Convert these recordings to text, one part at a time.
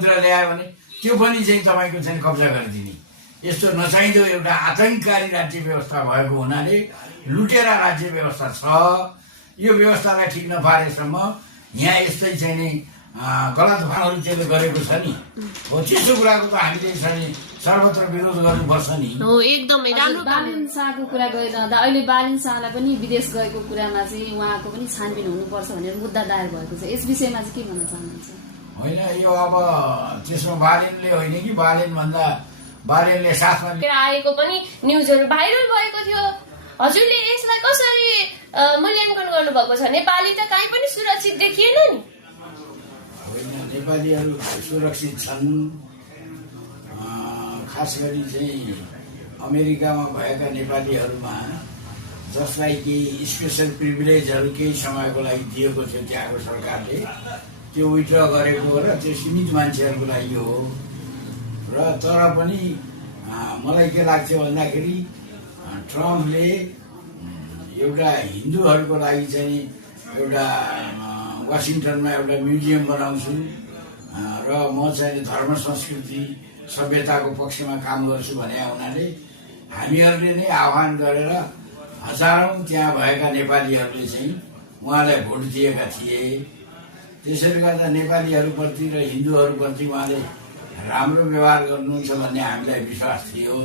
मुद्रा ल्यायो भने त्यो पनि चाहिँ तपाईँको चाहिँ कब्जा गरिदिने यस्तो नचाहिँदो एउटा आतङ्ककारी राज्य व्यवस्था भएको हुनाले लुटेरा राज्य व्यवस्था छ। यो व्यवस्थालाई ठिक नपारेसम्म यहाँ यस्तै चाहिँ नि गलत भावहरू त्यसले गरेको छ नि हो त्यस्तो कुराको त हामीले चाहिँ सर्वत्र विरोध गर्नुपर्छ नि। हो एकदमै राम्रो। बालिन शाहको कुरा गरिरहँदा अहिले बालिन शाहलाई पनि विदेश गएको कुरामा चाहिँ उहाँको पनि छानबिन हुनुपर्छ भनेर मुद्दा दायर भएको छ। यस विषयमा चाहिँ के भन्न चाहनुहुन्छ? होइन यो अब त्यसमा बालिनले होइन कि बालिनले साथमा आएको पनि न्युजहरू भाइरल भएको थियो। हजुरले यसलाई कसरी मूल्याङ्कन गर्नुभएको छ? नेपाली त कहीँ पनि सुरक्षित देखिएन नि। होइन नेपालीहरू सुरक्षित छन्। खास गरी चाहिँ अमेरिकामा भएका नेपालीहरूमा जसलाई केही स्पेसल प्रिभिलेजहरू केही समयको लागि दिएको थियो त्यहाँको सरकारले त्यो विथड्र गरेको र त्यो सीमित मान्छेहरूको लागि हो। र तर पनि मलाई के लाग्छ भन्दाखेरि ट्रम्पले एउटा हिन्दूहरूको लागि चाहिँ एउटा वासिङटनमा एउटा म्युजियम बनाउँछु र म चाहिँ धर्म संस्कृति सभ्यताको पक्षमा काम गर्छु भने हुनाले हामीहरूले नै आह्वान गरेर हजारौं त्यहाँ भएका नेपालीहरूले चाहिँ उहाँलाई भोट दिएका थिए। त्यसैले गर्दा नेपालीहरूप्रति र हिन्दूहरूप्रति उहाँले राम्रो व्यवहार गर्नुहुन्छ भन्ने हामीलाई विश्वास थियो।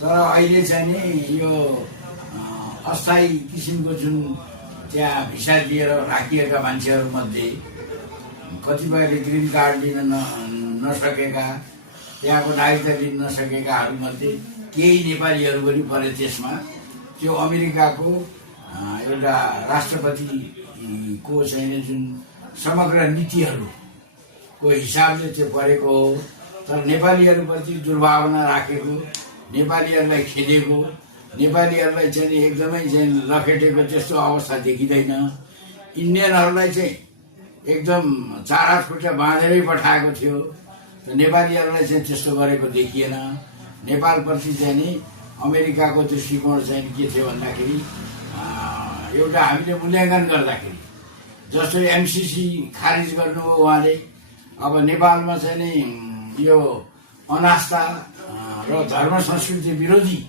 तर अहिले चाहिँ नि यो अस्थायी किसिमको जुन त्यहाँ भिसा दिएर राखिएका मान्छेहरूमध्ये कतिपयले ग्रिन कार्ड लिन नसकेका त्यहाँको नागरिकता लिन नसकेकाहरूमध्ये केही नेपालीहरू पनि परे त्यसमा। त्यो अमेरिकाको एउटा राष्ट्रपतिको चाहिँ जुन समग्र नीतिहरूको हिसाबले त्यो परेको हो। तर नेपालीहरूप्रति दुर्भावना राखेको, नेपालीहरूलाई खेदेको, नेपालीहरूलाई चाहिँ एकदमै चाहिँ लखेटेको त्यस्तो अवस्था देखिँदैन। इन्डियनहरूलाई चाहिँ एकदम चार हात खुट्टा बाँधेरै पठाएको थियो। नेपालीहरूलाई चाहिँ त्यस्तो गरेको देखिएन। नेपालप्रति चाहिँ नि अमेरिकाको दृष्टिकोण चाहिँ के थियो भन्दाखेरि एउटा हामीले मूल्याङ्कन गर्दाखेरि जस्तो एमसीसी खारिज गर्नुभयो उहाँले। अब नेपालमा चाहिँ नि यो अनास्था र धर्म संस्कृति विरोधी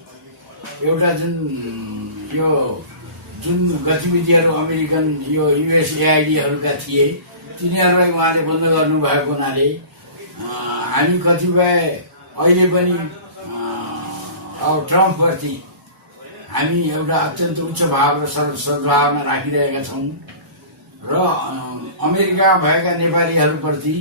एउटा जुन गतिविधिहरू अमेरिकन यो युएसएआइडीहरूका थिए तिनीहरूलाई उहाँले बन्द गर्नुभएको हुनाले हामी कतिपय अहिले पनि अब ट्रम्पप्रति हामी एउटा अत्यन्त उच्च भाव र सद्भावना राखिरहेका छौँ र अमेरिकामा भएका नेपालीहरूप्रति